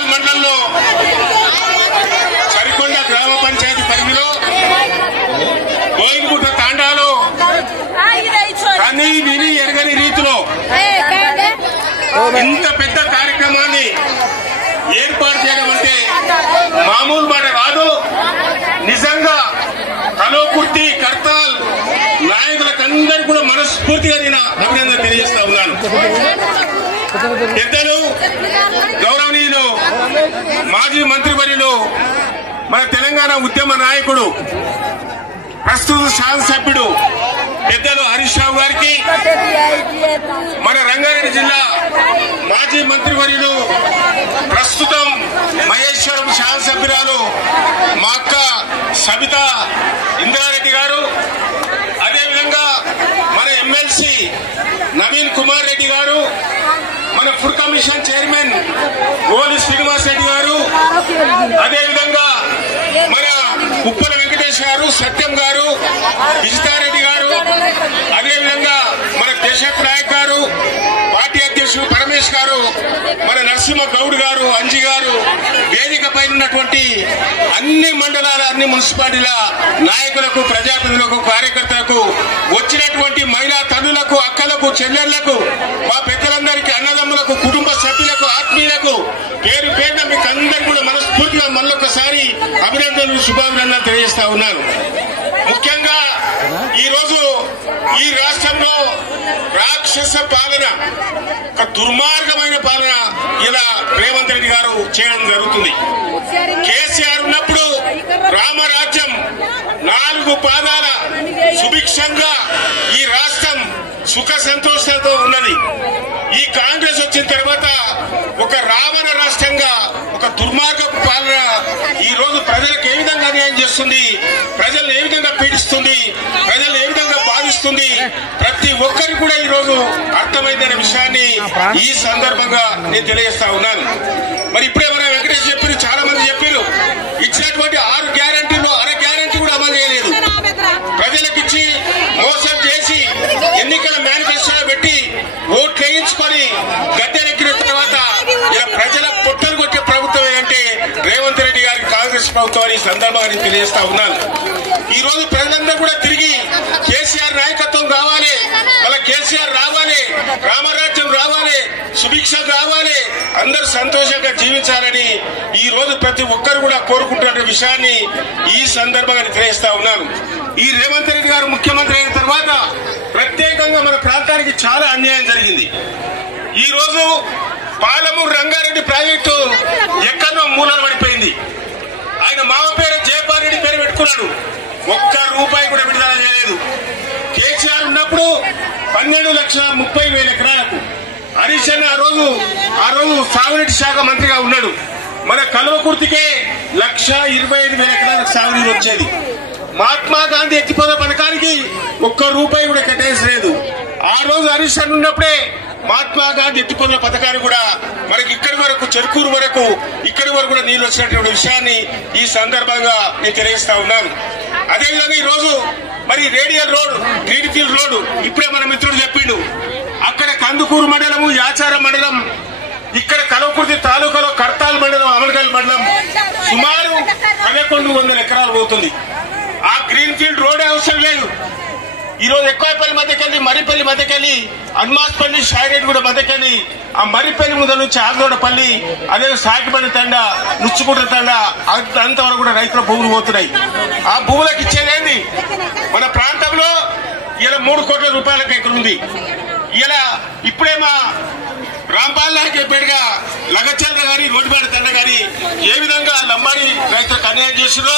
కర్తాల్ మండలంలో సరికొండ గ్రామ పంచాయతీ పరిధిలో బోయినగుట్ట తాండాలో కనీ విని ఎరగని రీతిలో ఇంత పెద్ద కార్యక్రమాన్ని ఏర్పాటు చేయడం అంటే మామూలు మాట కాదు. నిజంగా కలోకుర్తి కర్తాల్ నాయకులకందరూ కూడా మనస్ఫూర్తిగా నేను అభినందన తెలియజేస్తా ఉన్నాను. పెద్దలు గౌరవనీయులు మాజీ మంత్రివర్యులు మన తెలంగాణ ఉద్యమ నాయకుడు ప్రస్తుత శాసనసభ్యుడు పెద్దలు హరీష్ రావు గారికి, మన రంగారెడ్డి జిల్లా మాజీ మంత్రివర్యులు ప్రస్తుతం మహేశ్వరం శాసనసభ్యురాలు మా అక్క సబితా ఇంద్రారెడ్డి గారు, అదేవిధంగా మన ఎమ్మెల్సీ నవీన్ కుమార్ రెడ్డి గారు, మన ఫుడ్ కమిషన్ చైర్మన్ గోలి శ్రీనివాస్ రెడ్డి గారు, అదేవిధంగా మన ఉప్పల వెంకటేష్ గారు, సత్యం గారు, విజితారెడ్డి గారు, అదేవిధంగా మన కేశవ్ నాయక్ గారు, పార్టీ అధ్యక్షుడు పరమేష్ గారు, మన నరసింహ గౌడ్ గారు, అంజి గారు, వేదిక పైన ఉన్నటువంటి అన్ని మండలాల అన్ని మున్సిపాలిటీల నాయకులకు, ప్రజాప్రతినిధులకు, కార్యకర్తలకు, వచ్చినటువంటి మహిళా తల్లులకు, అక్కలకు, చెల్లెళ్లకు, మా పెద్దలందరికీ, అన్నదమ్ములకు, కుటుంబ సభ్యులకు, ఆత్మీయులకు పేరు పేరున మీకు అందరికీ కూడా మనస్ఫూర్తిగా మళ్ళొకసారి అభినందనలు, శుభాభినందనలు తెలియజేస్తా ఉన్నాను. ముఖ్యంగా ఈ రోజు ఈ రాష్ట్రంలో రాక్షస పాలన, ఒక దుర్మార్గమైన పాలన ఇలా రేవంత్ రెడ్డి గారు చేయడం జరుగుతుంది. కేసీఆర్ ఉన్నప్పుడు రామరాజ్యం 4 పాదాల సుభిక్షంగా ఈ రాష్ట్రం సుఖ సంతోషాలతో ఉన్నది. ఈ కాంగ్రెస్ వచ్చిన తర్వాత ఒక రావణ రాష్ట్రంగా, ఒక దుర్మార్గపు పాలన ఈ రోజు ప్రజలకు ఏ విధంగా అన్యాయం చేస్తుంది, ప్రజలను ఏ విధంగా పీడిస్తుంది, ప్రజలు ఏ విధంగా బాధిస్తుంది, ప్రతి ఒక్కరికి కూడా ఈ రోజు అర్థమైందనే విషయాన్ని ఈ సందర్భంగా నేను తెలియజేస్తా ఉన్నాను. మరి ఇప్పుడే మన వెంకటేష్ చెప్పారు, చాలా మంది చెప్పారు, ఇచ్చినటువంటి 6 గ్యారంటీలో అర గ్యారంటీ కూడా అమలు చేయలేదు. ప్రజలకిచ్చి మోసం చేసి ఎన్నికల మేనిఫెస్టోలో పెట్టి ఓట్లు వేయించుకొని గద్దెనెక్కిన తర్వాత ఇలా ప్రజల పొట్టలు కొట్టే ప్రభుత్వం ఏంటంటే రేవంత్ రెడ్డి గారికి కాంగ్రెస్ ప్రభుత్వం అని సందర్భంగా తెలియజేస్తా ఉన్నాను. ఈ రోజు ప్రజలందరూ కూడా తిరిగి కేసీఆర్ నాయకత్వం కావాలి, మళ్ళీ కేసీఆర్ రావాలి, రామరాజ్యం రావాలి, సుభిక్షం రావాలి, అందరూ సంతోషంగా జీవించాలని ఈ రోజు ప్రతి ఒక్కరు కూడా కోరుకుంటున్న విషయాన్ని ఈ సందర్భంగా తెలియజేస్తా ఉన్నాను. ఈ రేవంత్ రెడ్డి గారు ముఖ్యమంత్రి అయిన తర్వాత ప్రత్యేకంగా మన ప్రాంతానికి చాలా అన్యాయం జరిగింది. ఈ రోజు పాలమూరు రంగారెడ్డి ప్రాజెక్టు ఎక్కడో మూలన పడిపోయింది. ఆయన మామ పేరు జయపాల్ రెడ్డి పేరు పెట్టుకున్నాడు, ₹1 కూడా విడుదల చేయలేదు. కేసీఆర్ ఉన్నప్పుడు 12,30,000 ఎకరాలకు హరీష్ అన్న ఆ రోజు సాగునీటి శాఖ మంత్రిగా ఉన్నాడు. మన కల్వకుర్తికే 1,25,000 ఎకరాలకు సాగునీరు వచ్చేది. మహాత్మా గాంధీ ఎత్తిపోత పథకానికి ₹1 కూడా కేటాయించలేదు. ఆ రోజు హరీష్ అన్న ఉన్నప్పుడే మహాత్మా గాంధీ ఎత్తిపోతల పథకాన్ని కూడా మనకి ఇక్కడి వరకు, చెరుకూరు వరకు, ఇక్కడి వరకు కూడా నీళ్లు వచ్చినటువంటి విషయాన్ని ఈ సందర్భంగా నేను తెలియజేస్తా ఉన్నాను. అదేవిధంగా ఈ రోజు మరి రేడియల్ రోడ్, గ్రీన్ఫీల్డ్ రోడ్ ఇప్పుడే మన మిత్రుడు చెప్పిండు, అక్కడ కందుకూరు మండలము, యాచారం మండలం, ఇక్కడ కల్వకుర్తి తాలూకాలో కర్తాల్ మండలం, అమలగల్ మండలం సుమారు 1,100 ఎకరాలు పోతుంది. ఆ గ్రీన్ఫీల్డ్ రోడ్ అవసరం లేదు. ఈ రోజు ఎక్కువపల్లి మధ్యకెళ్ళి, మరిపల్లి మధ్యకెళ్ళి, హనుమాస్పల్లి, షాయిరెడ్డిగూడ మధ్యకెళ్ళి, ఆ మరిపల్లి ముందు నుంచి ఆగదోడపల్లి, అదే సాకిపల్లి తండ, నుచ్చుకుంట తండ అంతవరకు కూడా రైతుల భూములు పోతున్నాయి. ఆ భూములకు ఇచ్చేదేంది? మన ప్రాంతంలో ఇలా 3 కోట్ల రూపాయలకు ఎక్కడ ఉంది. ఇలా ఇప్పుడే మా రాంపాల్ నాయకుడిగా లగచంద్ర గారి, రోడ్డుబాడి తండ గారి ఏ విధంగా లంబాడి రైతులకు అన్యాయం చేసిందో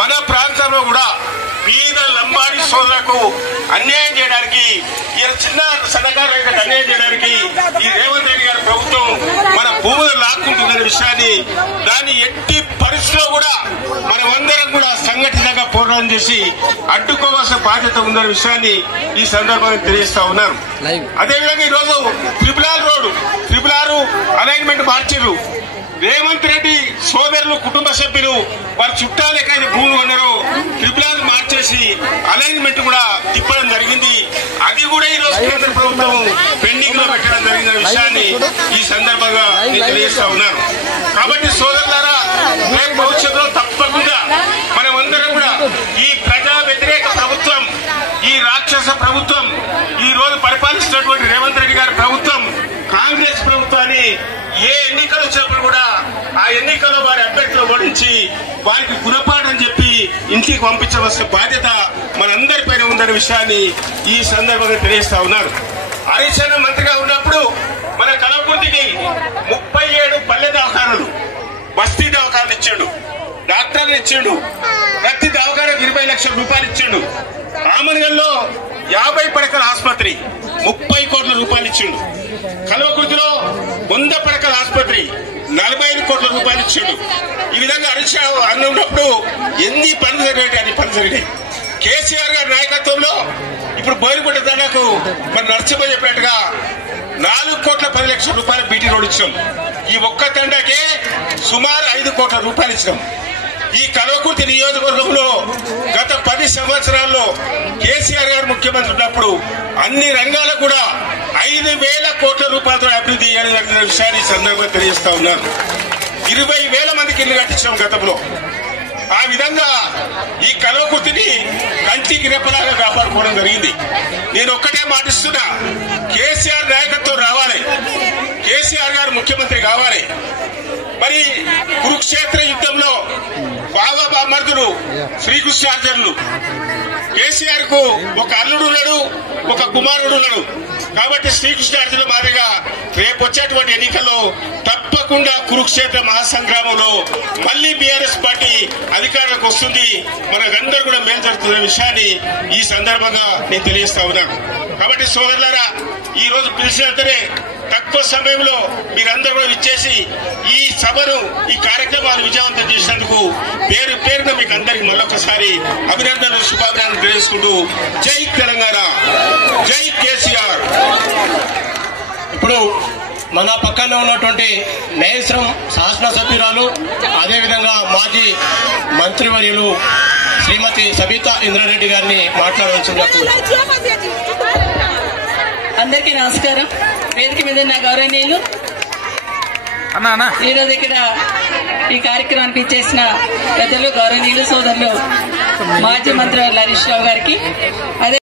మన ప్రాంతంలో కూడా పేద లంబాడి సోదరులకు అన్యాయం చేయడానికి, చిన్న సన్నకారు రైతులకు అన్యాయం చేయడానికి ఈ రేవంత్ రెడ్డి గారి ప్రభుత్వం మన భూములు లాక్కుంటుందనే విషయాన్ని, దాన్ని ఎట్టి పరిస్థితిలో కూడా మనమందరం కూడా సంఘటితంగా పోరాటం చేసి అడ్డుకోవాల్సిన బాధ్యత ఉందనే విషయాన్ని ఈ సందర్భంగా తెలియజేస్తా ఉన్నారు. అదేవిధంగా ఈ రోజు త్రిపుల్ ఆర్ అలైన్మెంట్ మార్చిర్రు. రేవంత్ రెడ్డి సోదరులు కుటుంబ సభ్యులు వారి చుట్టాలకైతే భూములు కొన్నారు, ట్రిబ్యునల్ మార్చేసి అలైన్మెంట్ కూడా తిప్పడం జరిగింది. అది కూడా ఈ రోజు కేంద్ర ప్రభుత్వం పెండింగ్ లో పెట్టడం జరిగిన విషయాన్ని ఈ సందర్భంగా తెలియజేస్తా ఉన్నారు. కాబట్టి సోదరులారా, రేపు భవిష్యత్తులో తప్పకుండా మనమందరం కూడా ఈ ప్రజా వ్యతిరేక ప్రభుత్వం, ఈ రాక్షస ప్రభుత్వం, ఈ రోజు పరిపాలిస్తున్నటువంటి రేవంత్ రెడ్డి గారి ప్రభుత్వం, కాంగ్రెస్ ప్రభుత్వాన్ని ఏ ఎన్నికలు వచ్చినప్పుడు కూడా ఆ ఎన్నికల్లో వారి అభ్యర్థులు ఓడించి వారికి గుణపాఠం చెప్పి ఇంటికి పంపించవలసిన బాధ్యత మనందరిపైన ఉందనే విషయాన్ని ఈ సందర్భంగా తెలియజేస్తా ఉన్నారు. హరీష్ అన్న మంత్రిగా ఉన్నప్పుడు మన కలవకుర్తికి 37 పల్లె దవాఖానాలు, బస్తీ దవాఖానాలు ఇచ్చాడు, డాక్టర్లు ఇచ్చిండు, ప్రతి దవాఖానకు 20 లక్షల రూపాయలు ఇచ్చిండు. ఆమనగల్లో 50 పడకల ఆసుపత్రి 30 కోట్ల రూపాయలు ఇచ్చిండు. కల్వకుర్తిలో 100 పడకల ఆసుపత్రి 45 కోట్ల రూపాయలు ఇచ్చిండు. ఈ విధంగా హరీష్ రావు అన్నప్పుడు ఎన్ని పనులు జరిగాయి, అన్ని పనులు జరిగాయి. కేసీఆర్ గారి నాయకత్వంలో ఇప్పుడు బోయినపట్ట తండాకు మన నరసింహ చెప్పినట్టుగా 4 కోట్ల 10 లక్షల రూపాయల బీటీ రోడ్ ఇచ్చాం. ఈ ఒక్క తండాకే సుమారు 5 కోట్ల రూపాయలు ఇచ్చినాం. ఈ కల్వకుర్తి నియోజకవర్గంలో గత 10 సంవత్సరాల్లో కేసీఆర్ గారు ముఖ్యమంత్రి ఉన్నప్పుడు అన్ని రంగాలకు కూడా 5,000 కోట్ల రూపాయలతో అభివృద్ధి చేయాలన్న విషయాన్ని ఈ సందర్భంగా తెలియజేస్తా ఉన్నారు. 20,000 మందికి ఇల్లు కట్టించాం గతంలో. ఆ విధంగా ఈ కల్వకుర్తిని కంటికి రెప్పలాగా కాపాడుకోవడం జరిగింది. నేను ఒక్కటే మాటిస్తున్నా, కేసీఆర్ నాయకత్వం రావాలి, కేసీఆర్ గారు ముఖ్యమంత్రి కావాలి. మరి కురుక్షేత్ర యుద్ధంలో బాబా బామర్దులు శ్రీకృష్ణార్జునులు, కేసీఆర్ కు ఒక అల్లుడు ఉన్నాడు, ఒక కుమారుడు ఉన్నాడు. కాబట్టి శ్రీకృష్ణార్జునుల మాదిరిగా రేపు వచ్చేటువంటి ఎన్నికల్లో తప్పకుండా కురుక్షేత్ర మహాసంగ్రామంలో మళ్లీ బీఆర్ఎస్ పార్టీ అధికారంలోకి వస్తుంది, మనకందరూ కూడా మేలు జరుగుతున్న విషయాన్ని ఈ సందర్భంగా నేను తెలియజేస్తా ఉన్నాను. కాబట్టి సోదరులారా, ఈ రోజు పిలిచినంతనే తక్కువ సమయంలో మీరందరూ కూడా ఇచ్చేసి ఈ సభను, ఈ కార్యక్రమాలు విజయవంతం చేసినందుకు పేరు పేరున మీకు అందరికి మళ్ళొకసారి అభినందనలు, శుభాభినందనలు తెలియజేసుకుంటూ జై తెలంగాణ, జై కేసీఆర్. ఇప్పుడు మన పక్కన ఉన్నటువంటి నేయశ్రం శాసనసభ్యురాలు, అదేవిధంగా మాజీ మంత్రివర్యులు శ్రీమతి సబితా ఇంద్రారెడ్డి గారిని మాట్లాడవలసిందిగా. అందరికీ నమస్కారం. వేదిక మీద ఉన్న గౌరవనీయులు, ఈరోజు ఇక్కడ ఈ కార్యక్రమానికి ఇచ్చేసిన పెద్దలు, గౌరవనీయులు, సోదరులు, మాజీ మంత్రి హరీష్ రావు గారికి, అదే